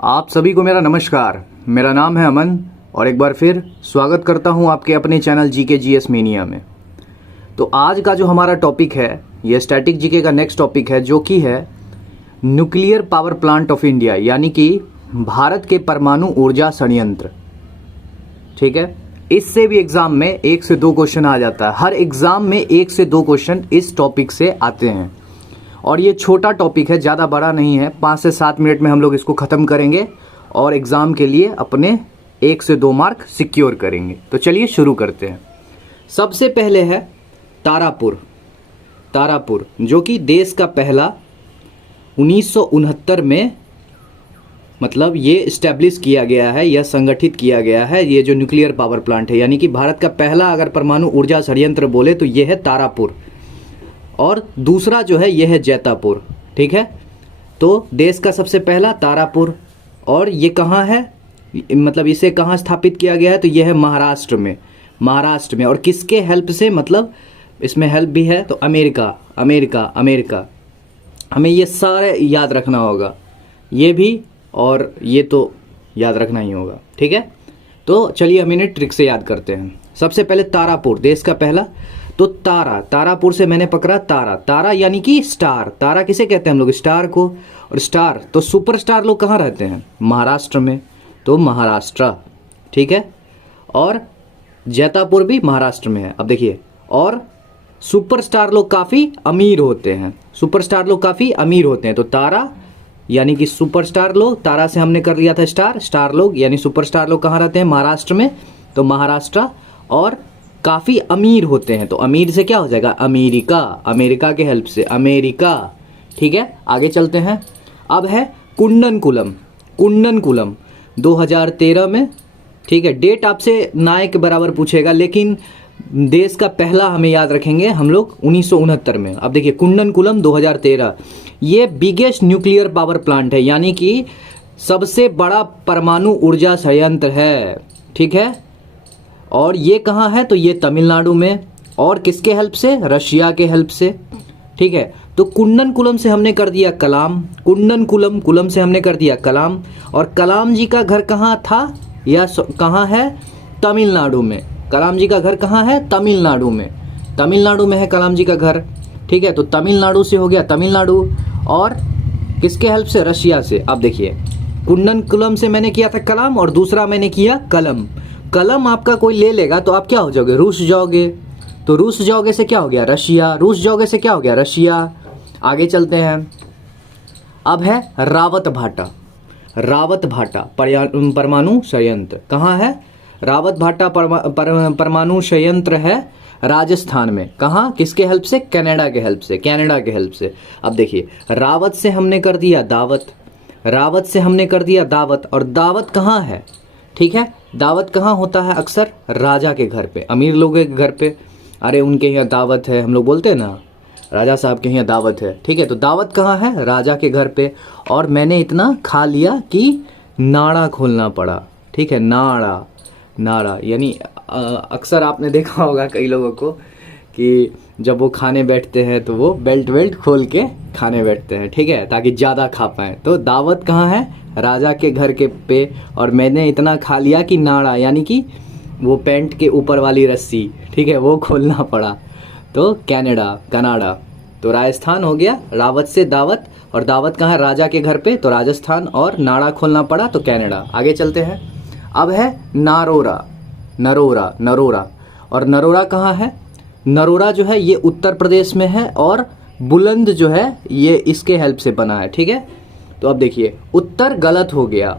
आप सभी को मेरा नमस्कार। मेरा नाम है अमन और एक बार फिर स्वागत करता हूं आपके अपने चैनल जीके जीएस मेनिया में। तो आज का जो हमारा टॉपिक है ये स्टैटिक जीके का नेक्स्ट टॉपिक है, जो कि है nuclear power plant of India, यानी कि भारत के परमाणु ऊर्जा संयंत्र। ठीक है, इससे भी एग्जाम में 1 से 2 क्वेश्चन आ जाता है। हर एग्जाम में 1 से 2 क्वेश्चन इस टॉपिक से आते हैं और ये छोटा टॉपिक है, ज़्यादा बड़ा नहीं है। 5 से 7 मिनट में हम लोग इसको ख़त्म करेंगे और एग्ज़ाम के लिए अपने 1 से 2 मार्क सिक्योर करेंगे। तो चलिए शुरू करते हैं। सबसे पहले है तारापुर, जो कि देश का पहला 1969 में मतलब ये इस्टेब्लिश किया गया है, यह संगठित किया गया है। ये जो न्यूक्लियर पावर प्लांट है, यानी कि भारत का पहला अगर परमाणु ऊर्जा संयंत्र बोले तो ये है तारापुर, और दूसरा जो है यह है जैतापुर। ठीक है, तो देश का सबसे पहला तारापुर, और ये कहाँ है, मतलब इसे कहाँ स्थापित किया गया है, तो यह है महाराष्ट्र में। और किसके हेल्प से, मतलब इसमें हेल्प भी है तो अमेरिका। हमें ये सारे याद रखना होगा, ये भी और ये तो याद रखना ही होगा। ठीक है, तो चलिए हम इन्हें ट्रिक से याद करते हैं। सबसे पहले तारापुर, देश का पहला, तो तारापुर से मैंने पकड़ा तारा यानी कि स्टार। तारा किसे कहते हैं हम लोग, स्टार को। और स्टार तो सुपरस्टार लोग कहाँ रहते हैं, महाराष्ट्र में, तो महाराष्ट्र। ठीक है, और जैतापुर भी महाराष्ट्र में है। अब देखिए, और सुपरस्टार लोग काफ़ी अमीर होते हैं, तो तारा यानी कि सुपरस्टार लोग, तारा से हमने कर लिया था स्टार लोग, यानी सुपरस्टार लोग कहाँ रहते हैं, महाराष्ट्र में, तो महाराष्ट्र। और काफ़ी अमीर होते हैं, तो अमीर से क्या हो जाएगा, अमेरिका के हेल्प से अमेरिका। ठीक है, आगे चलते हैं। अब है कुंडनकुलम 2013 में। ठीक है, डेट आपसे ना के बराबर पूछेगा, लेकिन देश का पहला हमें याद रखेंगे हम लोग 1969 में। अब देखिए, कुंडनकुलम 2013, ये बिगेस्ट न्यूक्लियर पावर प्लांट है, यानी कि सबसे बड़ा परमाणु ऊर्जा संयंत्र है। ठीक है, और ये कहाँ है, तो ये तमिलनाडु में। और किसके हेल्प से, रशिया के हेल्प से। ठीक है, तो कुंडनकुलम से हमने कर दिया कलाम, कुलम से हमने कर दिया कलाम। और कलाम जी का घर कहाँ था या कहाँ है, तमिलनाडु में। कलाम जी का घर कहाँ है, तमिलनाडु में है कलाम जी का घर। ठीक है, तो तमिलनाडु से हो गया तमिलनाडु, और किसके हेल्प से, रशिया से। अब देखिए, कुंडनकुलम से मैंने किया था कलाम और दूसरा मैंने किया कलम आपका कोई ले लेगा तो आप क्या हो जाओगे, रूस जाओगे। तो रूस जाओगे से क्या हो गया, रशिया। आगे चलते हैं। अब है रावत भाटा परमाणु संयंत्र कहाँ है, रावत भाटा परमाणु संयंत्र है राजस्थान में। कहाँ, किसके हेल्प से, कनाडा के हेल्प से। अब देखिए, रावत से हमने कर दिया दावत, और दावत कहाँ है। ठीक है, दावत कहाँ होता है, अक्सर राजा के घर पे, अमीर लोगों के घर पे। अरे उनके यहाँ दावत है, हम लोग बोलते हैं ना, राजा साहब के यहाँ दावत है। ठीक है, तो दावत कहाँ है, राजा के घर पे। और मैंने इतना खा लिया कि नाड़ा खोलना पड़ा। ठीक है, नाड़ा यानी अक्सर आपने देखा होगा कई लोगों को कि जब वो खाने बैठते हैं तो वो बेल्ट खोल के खाने बैठते हैं। ठीक है, ताकि ज़्यादा खा पाएँ। तो दावत कहाँ है, राजा के घर के पे। और मैंने इतना खा लिया कि नाड़ा यानी कि वो पैंट के ऊपर वाली रस्सी, ठीक है, वो खोलना पड़ा। तो कनाडा, तो राजस्थान हो गया, रावत से दावत, और दावत कहाँ है, राजा के घर पे, तो राजस्थान, और नाड़ा खोलना पड़ा तो कनाडा। आगे चलते हैं। अब है नरोरा, और नरोरा कहाँ है, नरोरा जो है ये उत्तर प्रदेश में है, और बुलंद जो है ये इसके हेल्प से बना है। ठीक है, तो अब देखिए, उत्तर गलत हो गया,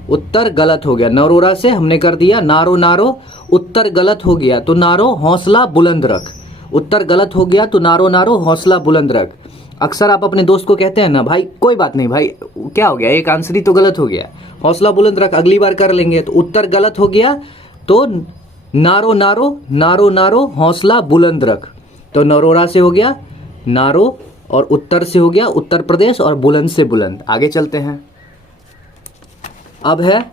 नरोरा से हमने कर दिया नारो, उत्तर गलत हो गया तो नारो हौसला बुलंद रख, उत्तर गलत हो गया तो नारो हौसला बुलंद रख। अक्सर आप अपने दोस्त को कहते हैं ना, भाई कोई बात नहीं भाई, क्या हो गया, एक आंसर ही तो गलत हो गया, हौसला बुलंद रख, अगली बार कर लेंगे। तो उत्तर गलत हो गया तो नारो हौसला बुलंद रख, तो नरोरा से हो गया नारो, और उत्तर से हो गया उत्तर प्रदेश, और बुलंद से बुलंद। आगे चलते हैं। अब है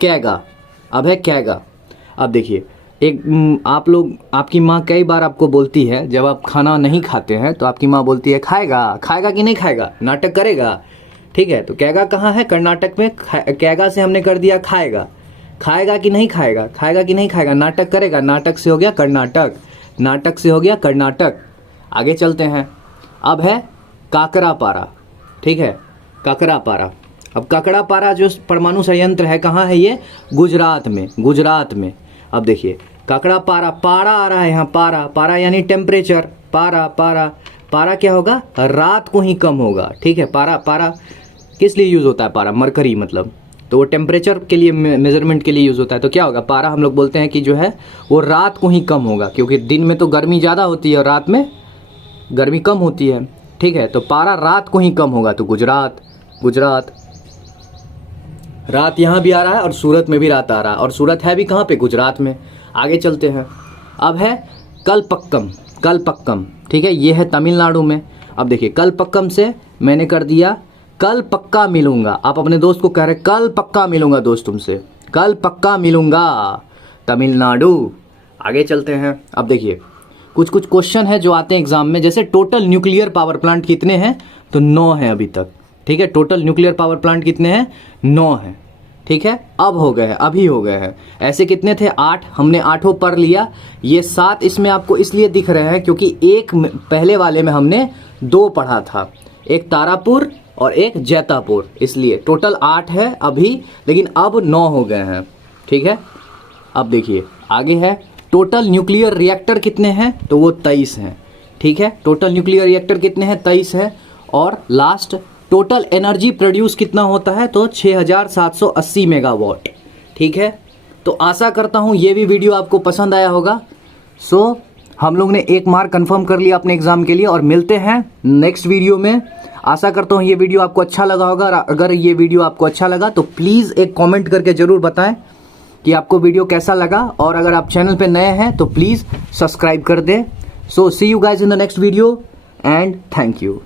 कैगा। अब देखिए, आपकी माँ कई बार आपको बोलती है, जब आप खाना नहीं खाते हैं तो आपकी माँ बोलती है खाएगा कि नहीं खाएगा, नाटक करेगा, ठीक है, तो कैगा कहाँ है? कर्नाटक में। कैगा से हमने कर दिया खाएगा। खाएगा कि नहीं खाएगा? खाएगा कि नहीं खाएगा? नाटक करेगा। नाटक से हो गया कर्नाटक। नाटक से हो गया कर्नाटक। आगे चलते हैं। अब है काकरापारा। ठीक है, काकरापारा। अब काकरापारा जो परमाणु संयंत्र है कहाँ है ये? गुजरात में। गुजरात में। अब देखिए काकरापारा, पारा आ रहा है यहाँ, पारा। पारा यानी टेम्परेचर। पारा पारा पारा क्या होगा? रात को ही कम होगा। ठीक है, पारा पारा किस लिए यूज़ होता है? पारा मरकरी मतलब, तो वो टेम्परेचर के लिए, मेजरमेंट के लिए यूज़ होता है। तो क्या होगा? पारा हम लोग बोलते हैं कि जो है वो रात को ही कम होगा, क्योंकि दिन में तो गर्मी ज़्यादा होती है और रात में गर्मी कम होती है। ठीक है, तो पारा रात को ही कम होगा। तो गुजरात। गुजरात। रात यहाँ भी आ रहा है और सूरत में भी रात आ रहा है, और सूरत है भी कहाँ पे? गुजरात में। आगे चलते हैं। अब है कलपक्कम। कलपक्कम, ठीक है, ये है तमिलनाडु में। अब देखिए कलपक्कम से मैंने कर दिया कल पक्का मिलूंगा। आप अपने दोस्त को कह रहे कल पक्का मिलूंगा दोस्त तुमसे, कल पक्का मिलूंगा, तमिलनाडु। आगे चलते हैं। अब देखिए कुछ कुछ क्वेश्चन है जो आते हैं एग्जाम में, जैसे टोटल न्यूक्लियर पावर प्लांट कितने हैं? तो 9 हैं अभी तक। ठीक है, टोटल न्यूक्लियर पावर प्लांट कितने हैं? 9 हैं। ठीक है, अब हो गए हैं, अभी हो गए हैं। ऐसे कितने थे? 8। हमने 8 पढ़ लिया। ये 7 इसमें आपको इसलिए दिख रहे हैं क्योंकि एक पहले वाले में हमने 2 पढ़ा था, एक तारापुर और एक जैतापुर, इसलिए टोटल 8 है अभी, लेकिन अब 9 हो गए हैं। ठीक है, अब देखिए आगे है टोटल न्यूक्लियर रिएक्टर कितने हैं? तो वो 23 हैं। ठीक है, टोटल न्यूक्लियर रिएक्टर कितने हैं? 23 है। और लास्ट टोटल एनर्जी प्रोड्यूस कितना होता है? तो 6780 मेगावाट। ठीक है, तो आशा करता हूँ ये भी वीडियो आपको पसंद आया होगा। सो हम लोग ने 1 मार्क कंफर्म कर लिया अपने एग्जाम के लिए, और मिलते हैं नेक्स्ट वीडियो में। आशा करता हूँ ये वीडियो आपको अच्छा लगा होगा। अगर ये वीडियो आपको अच्छा लगा तो प्लीज़ एक कमेंट करके ज़रूर बताएं कि आपको वीडियो कैसा लगा, और अगर आप चैनल पे नए हैं तो प्लीज़ सब्सक्राइब कर दें। So see you guys in the next video and thank you.